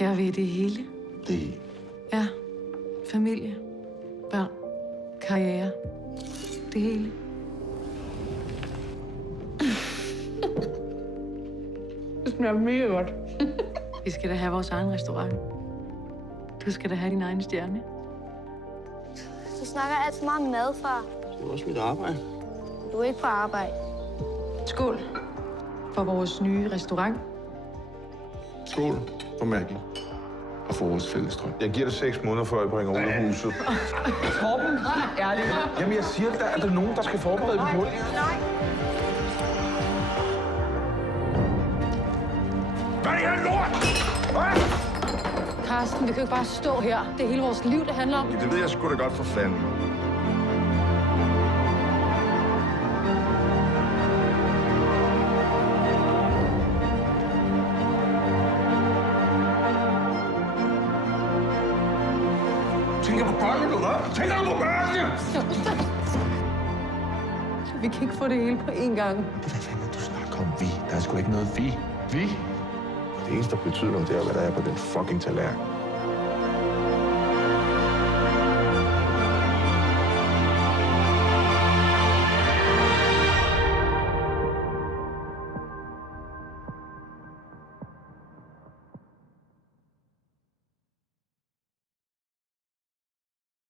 Jeg ved det hele. Det Ja. Familie, børn, karriere. Det hele. Det smager mega godt. Vi skal da have vores egen restaurant. Du skal da have din egen stjerne. Du snakker alt for meget mad, far. er også mit arbejde. Du er ikke på arbejde. Skål for vores nye restaurant. Skål for Maggie. Og for vores fælles drøm. Jeg giver dig 6 måneder, før jeg bringer ud af huset. Torben, ærligt. Jamen, jeg siger det, at der er nogen, der skal forberede dem på det. Nej. Hvad er det her lort? Karsten, vi kan jo ikke bare stå her. Det er hele vores liv, det handler om. Det ved jeg sgu da godt for fanden. Tænker på børnene, du, hva'? Tænker du på børnene? Vi kan ikke få det hele på én gang. Hvad fanden du snakker om vi? Der er sgu ikke noget vi. Vi? Det eneste, der betyder noget, det er, hvad der er på den fucking tallerken.